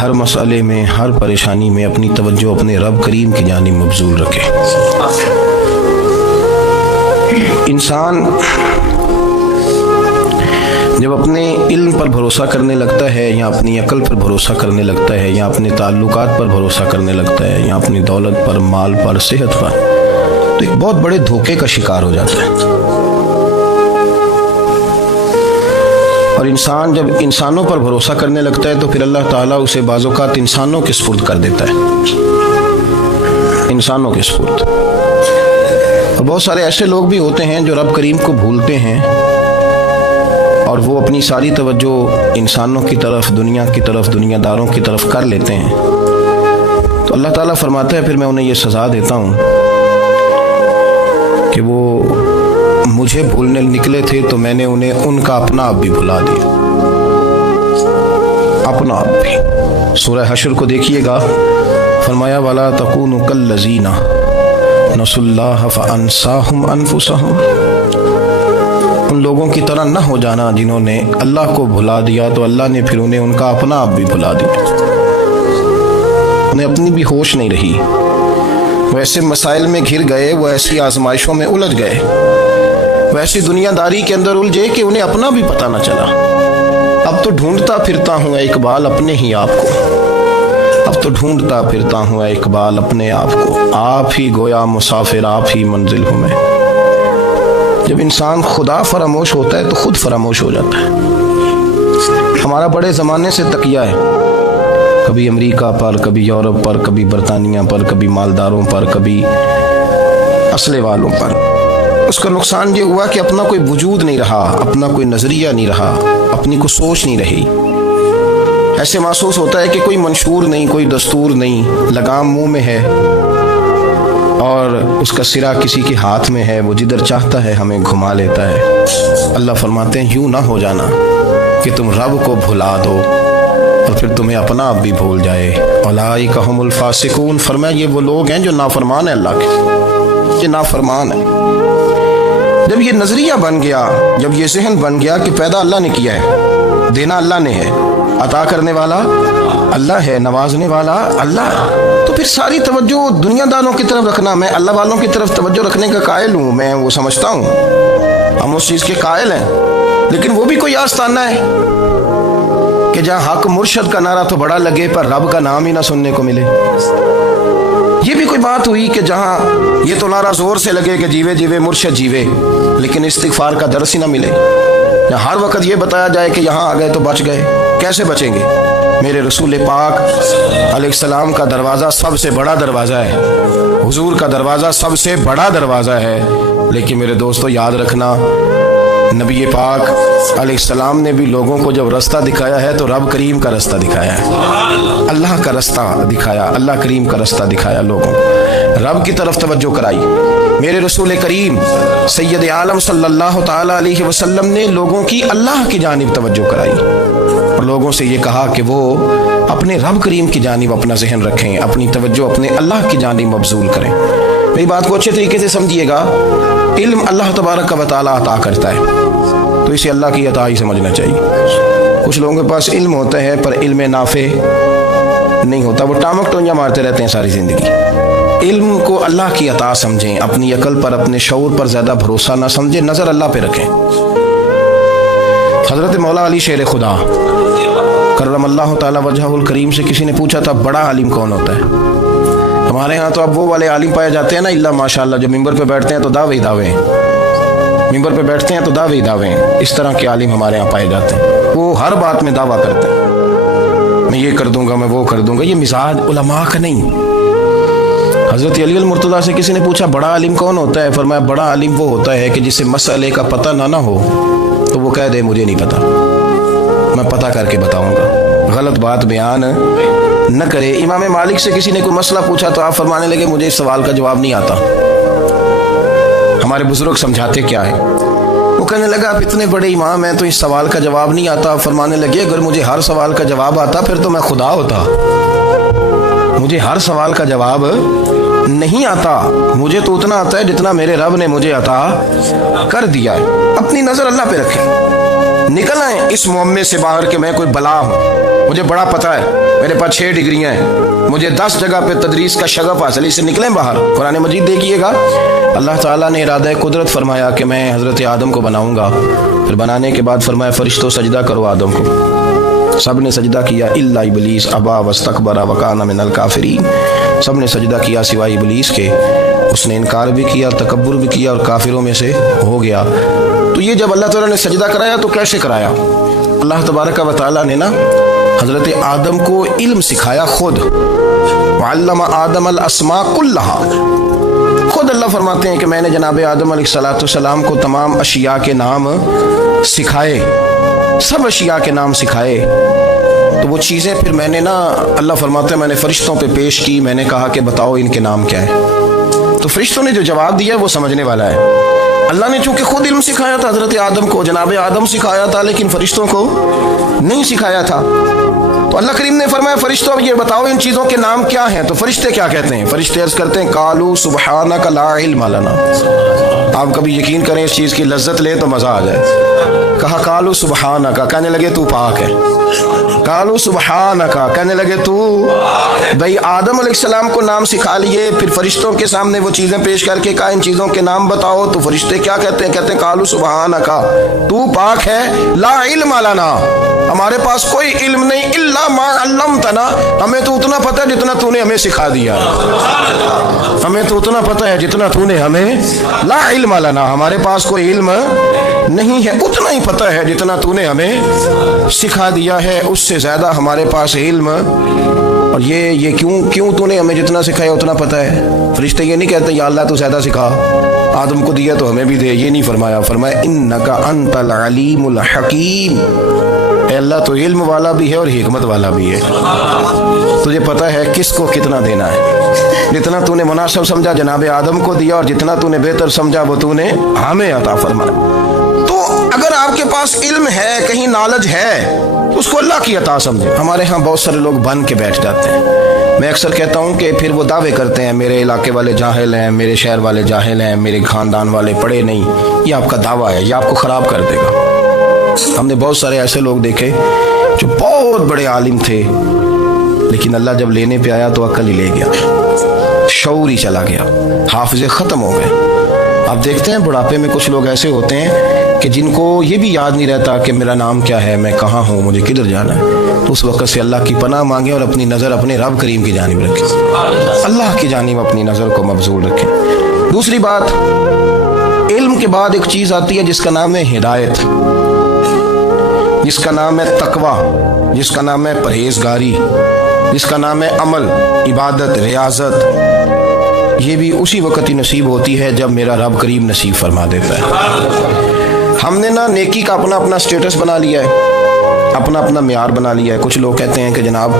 ہر مسئلے میں، ہر پریشانی میں اپنی توجہ اپنے رب کریم کی جانب مبذول رکھے۔ انسان جب اپنے علم پر بھروسہ کرنے لگتا ہے، یا اپنی عقل پر بھروسہ کرنے لگتا ہے، یا اپنے تعلقات پر بھروسہ کرنے لگتا ہے، یا اپنی دولت پر، مال پر، صحت پر، تو ایک بہت بڑے دھوکے کا شکار ہو جاتا ہے۔ اور انسان جب انسانوں پر بھروسہ کرنے لگتا ہے تو پھر اللہ تعالیٰ اسے بعض اوقات انسانوں کے سپرد کر دیتا ہے، انسانوں کے سپرد۔ اور بہت سارے ایسے لوگ بھی ہوتے ہیں جو رب کریم کو بھولتے ہیں، اور وہ اپنی ساری توجہ انسانوں کی طرف، دنیا کی طرف، دنیا داروں کی طرف کر لیتے ہیں۔ تو اللہ تعالیٰ فرماتا ہے پھر میں انہیں یہ سزا دیتا ہوں کہ وہ مجھے بھولنے نکلے تھے تو میں نے انہیں ان کا اپنا آپ بھی بھلا دیا، اپنا آپ بھی۔ سورہ حشر کو دیکھیے گا، فرمایا وَلَا تَكُونُوا كَالَّذِينَ نَسُوا اللَّهَ فَأَنسَاهُمْ أَنفُسَهُمْ۔ ان لوگوں کی طرح نہ ہو جانا جنہوں نے اللہ کو بھلا دیا تو اللہ نے پھر انہیں ان کا اپنا آپ بھی بھلا دیا، انہیں اپنی بھی ہوش نہیں رہی، وہ ایسے مسائل میں گھر گئے، وہ ایسی آزمائشوں میں الجھ گئے، وہ ایسی دنیا داری کے اندر الجھے کہ انہیں اپنا بھی پتہ نہ چلا۔ اب تو ڈھونڈتا پھرتا ہوں اے اقبال اپنے ہی آپ کو، اب تو ڈھونڈتا پھرتا ہوں اے اقبال اپنے آپ کو، آپ ہی گویا مسافر، آپ ہی منزل ہوں میں۔ جب انسان خدا فراموش ہوتا ہے تو خود فراموش ہو جاتا ہے۔ ہمارا بڑے زمانے سے تکیہ ہے، کبھی امریکہ پر، کبھی یورپ پر، کبھی برطانیہ پر، کبھی مالداروں پر، کبھی اسلحے والوں پر۔ اس کا نقصان یہ ہوا کہ اپنا کوئی وجود نہیں رہا، اپنا کوئی نظریہ نہیں رہا، اپنی کوئی سوچ نہیں رہی۔ ایسے محسوس ہوتا ہے کہ کوئی منشور نہیں، کوئی دستور نہیں، لگام منہ میں ہے اور اس کا سرا کسی کے ہاتھ میں ہے، وہ جدھر چاہتا ہے ہمیں گھما لیتا ہے۔ اللہ فرماتے ہیں یوں نہ ہو جانا کہ تم رب کو بھلا دو اور پھر تمہیں اپنا آپ بھی بھول جائے۔ اولئک ھم الفاسقون، فرمایا یہ وہ لوگ ہیں جو نافرمان ہیں اللہ کے، یہ نافرمان ہیں۔ جب یہ نظریہ بن گیا، جب یہ ذہن بن گیا کہ پیدا اللہ نے کیا ہے، دینا اللہ نے ہے، عطا کرنے والا اللہ ہے، نوازنے والا اللہ، تو پھر ساری توجہ دنیا داروں کی طرف رکھنا، میں اللہ والوں کی طرف توجہ رکھنے کا قائل ہوں، میں وہ سمجھتا ہوں، ہم اس چیز کے قائل ہیں، لیکن وہ بھی کوئی آستانہ ہے کہ جہاں حق مرشد کا نعرہ تو بڑا لگے پر رب کا نام ہی نہ سننے کو ملے۔ یہ بھی کوئی بات ہوئی کہ جہاں یہ تو نعرہ زور سے لگے کہ جیوے جیوے مرشد جیوے، لیکن استغفار کا درس ہی نہ ملے۔ ہر وقت یہ بتایا جائے کہ یہاں آ گئے تو بچ گئے، کیسے بچیں گے؟ میرے رسول پاک علیہ السلام کا دروازہ سب سے بڑا دروازہ ہے، حضور کا دروازہ سب سے بڑا دروازہ ہے، لیکن میرے دوستو یاد رکھنا، نبی پاک علیہ السلام نے بھی لوگوں کو جب رستہ دکھایا ہے تو رب کریم کا رستہ دکھایا ہے، اللہ کا رستہ دکھایا، اللہ کریم کا رستہ دکھایا، لوگوں رب کی طرف توجہ کرائی۔ میرے رسول کریم سید عالم صلی اللہ تعالی علیہ وسلم نے لوگوں کی اللہ کی جانب توجہ کرائی اور لوگوں سے یہ کہا کہ وہ اپنے رب کریم کی جانب اپنا ذہن رکھیں، اپنی توجہ اپنے اللہ کی جانب مبذول کریں۔ میری بات کو اچھے طریقے سے سمجھیے گا، علم اللہ تبارک و تعالیٰ عطا کرتا ہے تو اسے اللہ کی عطا ہی سمجھنا چاہیے۔ کچھ لوگوں کے پاس علم ہوتا ہے پر علم نافع نہیں ہوتا، وہ ٹامک ٹونجا مارتے رہتے ہیں ساری زندگی۔ علم کو اللہ کی عطا سمجھیں، اپنی عقل پر، اپنے شعور پر زیادہ بھروسہ نہ سمجھیں، نظر اللہ پہ رکھیں۔ حضرت مولا علی شیر خدا کرم اللہ تعالی وجہہ الکریم سے کسی نے پوچھا تھا بڑا عالم کون ہوتا ہے؟ ہمارے ہاں تو اب وہ والے عالم پائے جاتے ہیں نا، اللہ ماشاءاللہ، جو ممبر پہ بیٹھتے ہیں تو دعوے دعوے، ممبر پہ بیٹھتے ہیں تو دعوے دعوے، اس طرح کے عالم ہمارے ہاں پائے جاتے ہیں، وہ ہر بات میں دعویٰ کرتے ہیں، میں یہ کر دوں گا، میں وہ کر دوں گا۔ یہ مزاج علماء کا نہیں۔ حضرت علی المرتضیٰ سے کسی نے پوچھا بڑا عالم کون ہوتا ہے؟ فرمایا بڑا عالم وہ ہوتا ہے کہ جسے مسئلے کا پتہ نہ ہو تو وہ کہہ دے مجھے نہیں پتا، میں پتہ کر کے بتاؤں گا، غلط بات بیان نہ کرے۔ امام مالک سے کسی نے کوئی مسئلہ پوچھا تو آپ فرمانے لگے مجھے اس سوال کا جواب نہیں آتا، ہمارے بزرگ سمجھاتے کیا ہے؟ وہ کہنے لگا آپ اتنے بڑے امام ہیں تو اس سوال کا جواب نہیں آتا۔ فرمانے لگے اگر مجھے ہر سوال کا جواب آتا پھر تو میں خدا ہوتا، مجھے ہر سوال کا جواب نہیں آتا، مجھے تو اتنا آتا ہے جتنا میرے رب نے مجھے عطا کر دیا ہے۔ اپنی نظر اللہ پہ رکھیں، نکل آئیں اس معمے سے باہر کہ میں کوئی بلا ہوں، مجھے بڑا پتہ ہے، میرے پاس 6 ڈگریاں ہیں، مجھے 10 جگہ پہ تدریس کا شغف حاصل ہے، اس سے نکلیں باہر۔ قرآن مجید دیکھیے گا، اللہ تعالیٰ نے ارادہ قدرت فرمایا کہ میں حضرت آدم کو بناؤں گا، پھر بنانے کے بعد فرمایا فرشتوں سجدہ کرو آدم کو، سب نے سجدہ کیا الا ابلیس ابا واستکبر وکان من الکافرین، سب نے سجدہ کیا سوائے ابلیس کے، اس نے انکار بھی کیا، تکبر بھی کیا اور کافروں میں سے ہو گیا۔ تو یہ جب اللہ تعالیٰ نے سجدہ کرایا تو کیسے کرایا؟ اللہ تبارک و تعالیٰ نے نا حضرت آدم کو علم سکھایا خود، وعلم آدم الاسماء کلہا، خود اللہ فرماتے ہیں کہ میں نے جناب آدم علیہ السلام کو تمام اشیاء کے نام سکھائے، سب اشیاء کے نام سکھائے۔ تو وہ چیزیں پھر میں نے نا، اللہ فرماتے ہیں میں نے فرشتوں پہ پیش کی، میں نے کہا کہ بتاؤ ان کے نام کیا ہے۔ تو فرشتوں نے جو جواب دیا وہ سمجھنے والا ہے۔ اللہ نے چونکہ خود علم سکھایا تھا حضرت آدم کو، جناب آدم سکھایا تھا، لیکن فرشتوں کو نہیں سکھایا تھا۔ تو اللہ کریم نے فرمایا فرشتوں یہ بتاؤ ان چیزوں کے نام کیا ہیں؟ تو فرشتے کیا کہتے ہیں؟ فرشتے عرض کرتے ہیں قالوا سبحانک لا علم لنا۔ آپ کبھی یقین کریں اس چیز کی لذت لے تو مزہ آ جائے۔ کہا قالوا سبحانک، کہنے لگے تو پاک ہے۔ قالوا سبحانک، کہنے لگے تو، بھئی آدم علیہ السلام کو نام سکھا لیے، پھر فرشتوں کے سامنے وہ چیزیں پیش کر کے کہا ان چیزوں کے نام بتاؤ، تو فرشتے کیا کہتے ہیں؟ کہتے ہیں قالوا سبحانک، تو پاک ہے، لا علم لنا، ہمارے پاس کوئی علم نہیں، الا ما علمتنا، ہمیں تو اتنا پتہ ہے جتنا تو نے ہمیں سکھا دیا، ہمیں تو اتنا پتہ ہے جتنا تو نے ہمیں، لا علم لنا، ہمارے پاس کوئی علم نہیں ہے، اتنا ہی پتہ ہے جتنا تو نے ہمیں سکھا دیا ہے، اس سے زیادہ ہمارے پاس علم، اور یہ کیوں تو نے ہمیں جتنا سکھایا اتنا پتہ ہے۔ فرشتے یہ نہیں کہتے یا اللہ تو زیادہ سکھا، آدم کو دیا تو ہمیں بھی دے، یہ نہیں فرمایا، فرمایا انک انت العلیم الحکیم، اے اللہ تو علم والا بھی ہے اور حکمت والا بھی ہے، تجھے پتہ ہے کس کو کتنا دینا ہے، جتنا تو نے مناسب سمجھا جناب آدم کو دیا، اور جتنا تو نے بہتر سمجھا وہ تو نے ہمیں عطا فرمایا۔ تو اگر آپ کے پاس علم ہے، کہیں نالج ہے، تو اس کو اللہ کی عطا سمجھے۔ ہمارے ہاں بہت سارے لوگ بن کے بیٹھ جاتے ہیں، میں اکثر کہتا ہوں کہ پھر وہ دعوے کرتے ہیں میرے علاقے والے جاہل ہیں، میرے شہر والے جاہل ہیں، میرے خاندان والے پڑھے نہیں، یہ آپ کا دعویٰ ہے، یہ آپ کو خراب کر دے گا۔ ہم نے بہت سارے ایسے لوگ دیکھے جو بہت بڑے عالم تھے، لیکن اللہ جب لینے پہ آیا تو عقل ہی لے گیا، شعور ہی چلا گیا، حافظے ختم ہو گئے۔ آپ دیکھتے ہیں بڑھاپے میں کچھ لوگ ایسے ہوتے ہیں کہ جن کو یہ بھی یاد نہیں رہتا کہ میرا نام کیا ہے، میں کہاں ہوں، مجھے کدھر جانا ہے۔ تو اس وقت سے اللہ کی پناہ مانگیں اور اپنی نظر اپنے رب کریم کی جانب رکھیں، اللہ کی جانب اپنی نظر کو مبذول رکھیں۔ دوسری بات، علم کے بعد ایک چیز آتی ہے جس کا نام ہے ہدایت، جس کا نام ہے تقویٰ، جس کا نام ہے پرہیزگاری، جس کا نام ہے عمل، عبادت، ریاضت۔ یہ بھی اسی وقت ہی نصیب ہوتی ہے جب میرا رب کریم نصیب فرما دیتا ہے۔ ہم نے نا نیکی کا اپنا اپنا سٹیٹس بنا لیا ہے، اپنا اپنا معیار بنا لیا ہے۔ کچھ لوگ کہتے ہیں کہ جناب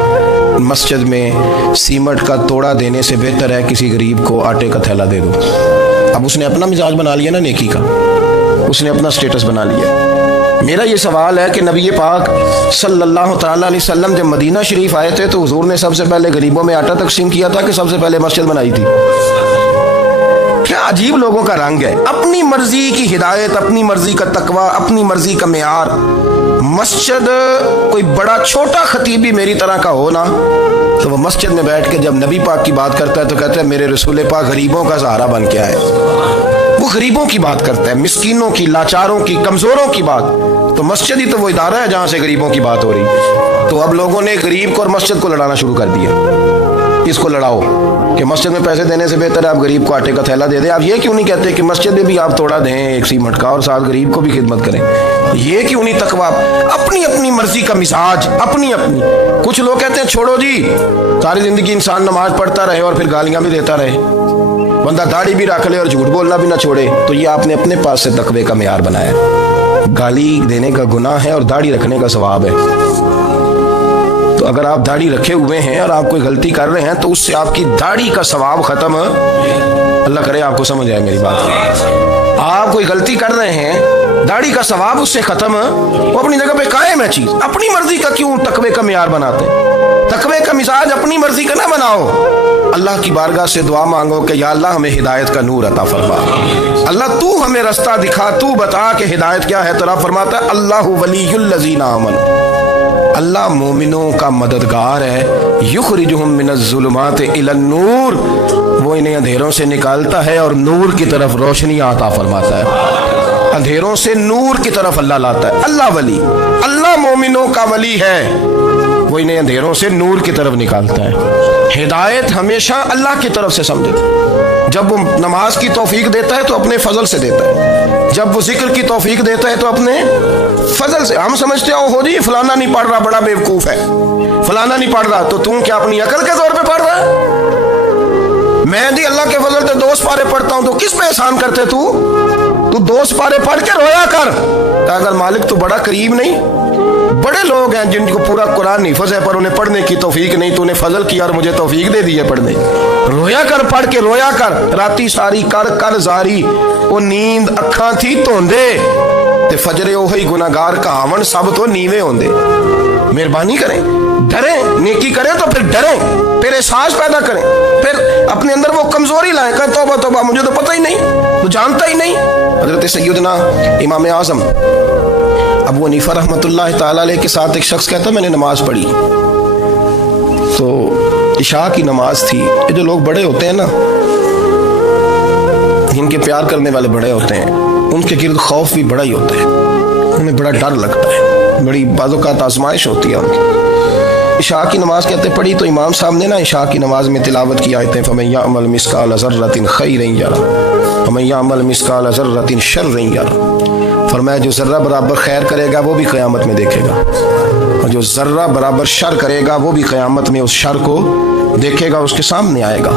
مسجد میں سیمنٹ کا توڑا دینے سے بہتر ہے کسی غریب کو آٹے کا تھیلا دے دو۔ اب اس نے اپنا مزاج بنا لیا نا نیکی کا، اس نے اپنا سٹیٹس بنا لیا۔ میرا یہ سوال ہے کہ نبی پاک صلی اللہ تعالیٰ علیہ وسلم جب مدینہ شریف آئے تھے تو حضور نے سب سے پہلے غریبوں میں آٹا تقسیم کیا تھا کہ سب سے پہلے مسجد بنائی تھی؟ کیا عجیب لوگوں کا رنگ ہے، اپنی مرضی کی ہدایت، اپنی مرضی کا تقویٰ، اپنی مرضی کا معیار۔ مسجد کوئی بڑا چھوٹا خطیب بھی میری طرح کا ہو نا، تو وہ مسجد میں بیٹھ کے جب نبی پاک کی بات کرتا ہے تو کہتا ہے میرے رسول پاک غریبوں کا سہارا بن کے آئے۔ وہ غریبوں کی بات کرتا ہے، مسکینوں کی، لاچاروں کی، کمزوروں کی بات۔ تو مسجد ہی تو وہ ادارہ ہے جہاں سے غریبوں کی بات ہو رہی۔ تو اب لوگوں نے غریب کو اور مسجد کو لڑانا شروع کر دیا، اس کو لڑاؤ کہ مسجد میں پیسے دینے سے بہتر ہے آپ غریب کو آٹے کا تھیلا دے دیں۔ آپ یہ کیوں نہیں کہتے کہ مسجد میں بھی آپ توڑا دیں ایک سیمنٹ کا اور ساتھ غریب کو بھی خدمت کریں؟ یہ کیوں نہیں تقویٰ؟ اپنی اپنی مرضی کا مزاج، اپنی اپنی۔ کچھ لوگ کہتے ہیں چھوڑو جی، ساری زندگی انسان نماز پڑھتا رہے اور پھر گالیاں بھی دیتا رہے، بندہ داڑھی بھی رکھ لے اور جھوٹ بولنا بھی نہ چھوڑے، تو یہ آپ نے اپنے پاس سے تقوی کا معیار بنایا۔ گالی دینے کا گناہ ہے اور داڑھی رکھنے کا ثواب ہے۔ تو اگر آپ داڑھی رکھے ہوئے ہیں اور آپ کوئی غلطی کر رہے ہیں تو اس سے آپ کی داڑھی کا ثواب ختم، اللہ کرے آپ کو سمجھ آئے میری بات۔ آپ کوئی غلطی کر رہے ہیں، داڑھی کا ثواب اس سے ختم، وہ اپنی جگہ پہ قائم ہے چیز۔ اپنی مرضی کا کیوں تقوی کا معیار بناتے ہیں؟ تقوی کا مزاج اپنی مرضی کا نہ بناؤ، اللہ کی بارگاہ سے دعا مانگو کہ یا اللہ ہمیں ہدایت کا نور عطا فرما، اللہ تو ہمیں رستہ دکھا، تو بتا کہ ہدایت کیا ہے۔ تو رب فرماتا ہے اللہ ولی الذین آمنوا، اللہ مومنوں کا مددگار ہے، یخرجہم من الظلمات الی النور، وہ انہیں اندھیروں سے نکالتا ہے اور نور کی طرف روشنی عطا فرماتا ہے، اندھیروں سے نور کی طرف اللہ لاتا ہے۔ اللہ ولی، اللہ مومنوں کا ولی ہے، وہ انہیں اندھیروں سے نور کی طرف نکالتا ہے۔ ہدایت ہمیشہ اللہ کی طرف سے سمجھے، جب وہ نماز کی توفیق دیتا ہے تو اپنے فضل سے دیتا ہے، جب وہ ذکر کی توفیق دیتا ہے تو اپنے فضل سے۔ ہم سمجھتے ہو ہو جی فلانا نہیں پڑھ رہا بڑا بیوقوف ہے، فلانا نہیں پڑھ رہا، تو تم کیا اپنی عقل کے زور پہ پڑھ رہا ہے؟ میں جی اللہ کے فضل سے 2 سپارے پڑھتا ہوں، تو کس پہ احسان کرتے تو 2 سپارے پڑھ کے رویا کر، کہ اگر مالک تو بڑا قریب نہیں؟ بڑے لوگ ہیں جن کو پورا قرآن حفظ ہے پر انہیں پڑھنے کی توفیق نہیں، تو انہیں فضل کیا اور مجھے توفیق دے دی ہے پڑھنے۔ رویا کر، پڑھ کے رویا کر، راتی ساری کر زاری، وہ نیند اکھاں تھی توندے تے فجرے اوہی گناہگار کہاون سب تو نیوے ہوندے۔ مہربانی کریں، ڈریں، نیکی کریں تو پھر ڈریں، پھر احساس پیدا کریں، پھر اپنے اندر وہ کمزوری لائیں، کہ توبہ توبہ مجھے تو پتہ ہی نہیں، تو جانتا ہی نہیں۔ حضرت سیدنا امام اعظم ابو حنیفہ رحمۃ اللہ تعالیٰ علیہ کے ساتھ ایک شخص کہتا ہے میں نے نماز پڑھی، تو عشاء کی نماز تھی۔ یہ جو لوگ بڑے ہوتے ہیں نا، جن کے پیار کرنے والے بڑے ہوتے ہیں، ان کے گرد خوف بھی بڑا ہی ہوتا ہے، انہیں بڑا ڈر لگتا ہے، بڑی بعض اوقات آزمائش ہوتی ہے ان کی۔ عشاء کی نماز کہتے پڑھی تو امام صاحب نے نا عشاء کی نماز میں تلاوت کی آیتیں فَمَن يَعْمَلْ مِثْقَالَ ذَرَّةٍ خَيْرًا يَرَهُ وَمَن يَعْمَلْ مِثْقَالَ ذَرَّةٍ شَرًّا يَرَهُ، فرمایا جو ذرہ برابر خیر کرے گا وہ بھی قیامت میں دیکھے گا، اور جو ذرہ برابر شر کرے گا وہ بھی قیامت میں اس شر کو دیکھے گا، اس کے سامنے آئے گا۔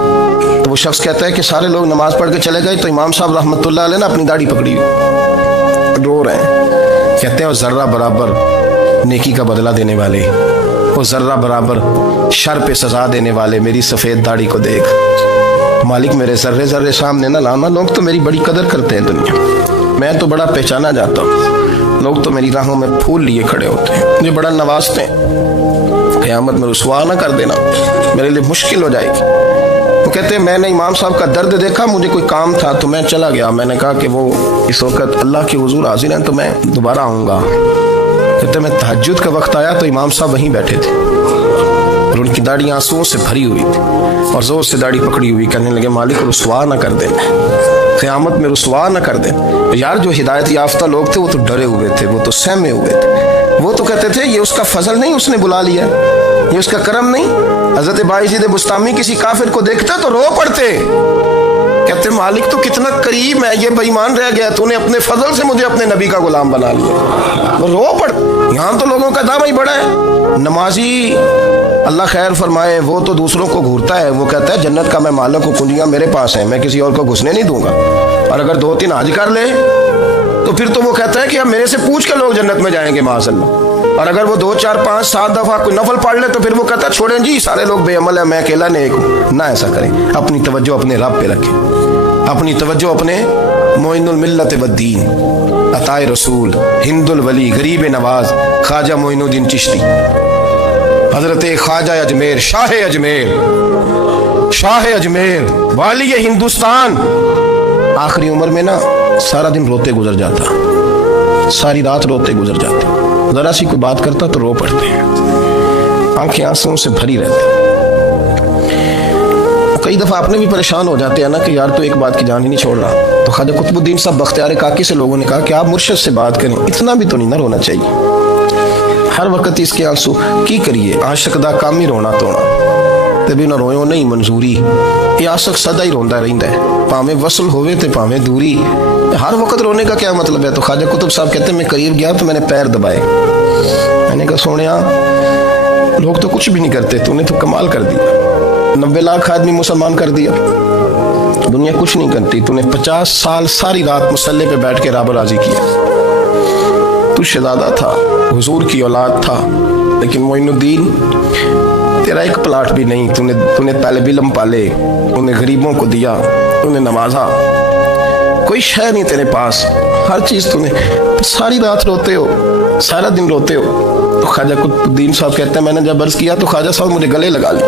تو وہ شخص کہتا ہے کہ سارے لوگ نماز پڑھ کے چلے گئے، تو امام صاحب رحمۃ اللہ علیہ نے اپنی داڑھی پکڑی ہوئی، رو رہے ہیں، کہتے ہیں وہ ذرہ برابر نیکی کا بدلہ دینے والے، وہ ذرہ برابر شر پہ سزا دینے والے میری سفید داڑھی کو دیکھ، مالک میرے ذرے ذرے سامنے نہ لانا، لوگ تو میری بڑی قدر کرتے ہیں دنیا، میں تو بڑا پہچانا جاتا ہوں، لوگ تو میری راہوں میں پھول لیے کھڑے ہوتے ہیں، مجھے بڑا نوازتے ہیں، قیامت میں رسوا نہ کر دینا، میرے لیے مشکل ہو جائے گی۔ وہ کہتے ہیں میں نے امام صاحب کا درد دیکھا، مجھے کوئی کام تھا تو میں چلا گیا، میں نے کہا کہ وہ اس وقت اللہ کے حضور حاضر ہیں تو میں دوبارہ آؤں گا۔ کہتے ہیں میں تہجد کا وقت آیا تو امام صاحب وہیں بیٹھے تھے اور ان کی داڑھی آنسوؤں سے بھری ہوئی تھی اور زور سے داڑھی پکڑی ہوئی، کہنے لگے مالک رسوا نہ کر دیں، قیامت میں رسوا نہ کر دیں۔ یار جو ہدایت یافتہ لوگ تھے وہ تو ڈرے ہوئے تھے، وہ تو سہمے ہوئے تھے، وہ تو کہتے تھے یہ اس کا فضل نہیں، اس نے بلا لیا، یہ اس کا کرم نہیں۔ حضرت باعزید بستامی کسی کافر کو دیکھتے تو رو پڑتے، کہتے مالک تو کتنا قریب ہے، یہ بے ایمان رہ گیا، تو نے اپنے فضل سے مجھے اپنے نبی کا غلام بنا لیا، وہ رو پڑ۔ یہاں تو لوگوں کا دعویٰ ہی بڑا ہے، نمازی اللہ خیر فرمائے وہ تو دوسروں کو گھورتا ہے، وہ کہتا ہے جنت کا میں مالک ہوں، کنجیاں میرے پاس ہیں، میں کسی اور کو گھسنے نہیں دوں گا، اور اگر 2-3 حج کر لے تو پھر تو وہ کہتا ہے کہ اب میرے سے پوچھ کے لوگ جنت میں جائیں گے معاذ اللہ، اور اگر وہ 2 4 5 7 دفعہ کوئی نفل پڑھ لے تو پھر وہ کہتا ہے چھوڑیں جی سارے لوگ بے عمل ہیں، میں اکیلا نیک ہوں۔ نہ ایسا کریں، اپنی توجہ اپنے رب پہ رکھیں، اپنی توجہ اپنے معین الملت والدین عطائے رسول ہند الولی غریب نواز خواجہ معین الدین چشتی، حضرت خواجہ اجمیر شاہ اجمیر والی ہندوستان، آخری عمر میں نا سارا دن روتے گزر جاتا، ساری رات روتے گزر جاتے، ذرا سی کوئی بات کرتا تو رو پڑتے ہیں، آنکھیں آنسوں سے بھری رہتی۔ کئی دفعہ آپ نے بھی پریشان ہو جاتے ہیں نا کہ یار تو ایک بات کی جان ہی نہیں چھوڑ رہا، تو خواجہ قطب الدین صاحب بختیار کاکی سے لوگوں نے کہا کہ آپ مرشد سے بات کریں، اتنا بھی تو نہیں نہ رونا چاہیے، ہر وقت اس کے آنسو کی کریے، عاشق دا کام ہی رونا تونا، تبھی نہ رویوں نہیں منظوری، یہ عاشق سدا ہی روندا رہندا ہے، پاویں وصل ہوئے تے پاویں دوری، ہر وقت رونے کا کیا مطلب ہے؟ تو خواجہ قطب صاحب کہتے ہیں میں قریب گیا تو میں نے پیر دبائے، میں نے کہا سونیا لوگ تو کچھ بھی نہیں کرتے، تو نے تو کمال کر دیا، 90 لاکھ آدمی مسلمان کر دیا، دنیا کچھ نہیں کرتی، تو نے 50 سال ساری رات مسلح پہ بیٹھ کے رب راضی کیا، تو شہزادہ تھا، حضور کی اولاد تھا، لیکن معین الدین تیرا ایک پلاٹ بھی نہیں، تو نے طالب علم پالے، انہیں غریبوں کو دیا، انہیں نوازا، کوئی شے نہیں تیرے پاس، ہر چیز تو نے، ساری رات روتے ہو، سارا دن روتے ہو۔ تو خواجہ قطب الدین صاحب کہتے ہیں میں نے جب عرض کیا تو خواجہ صاحب مجھے گلے لگا لیا،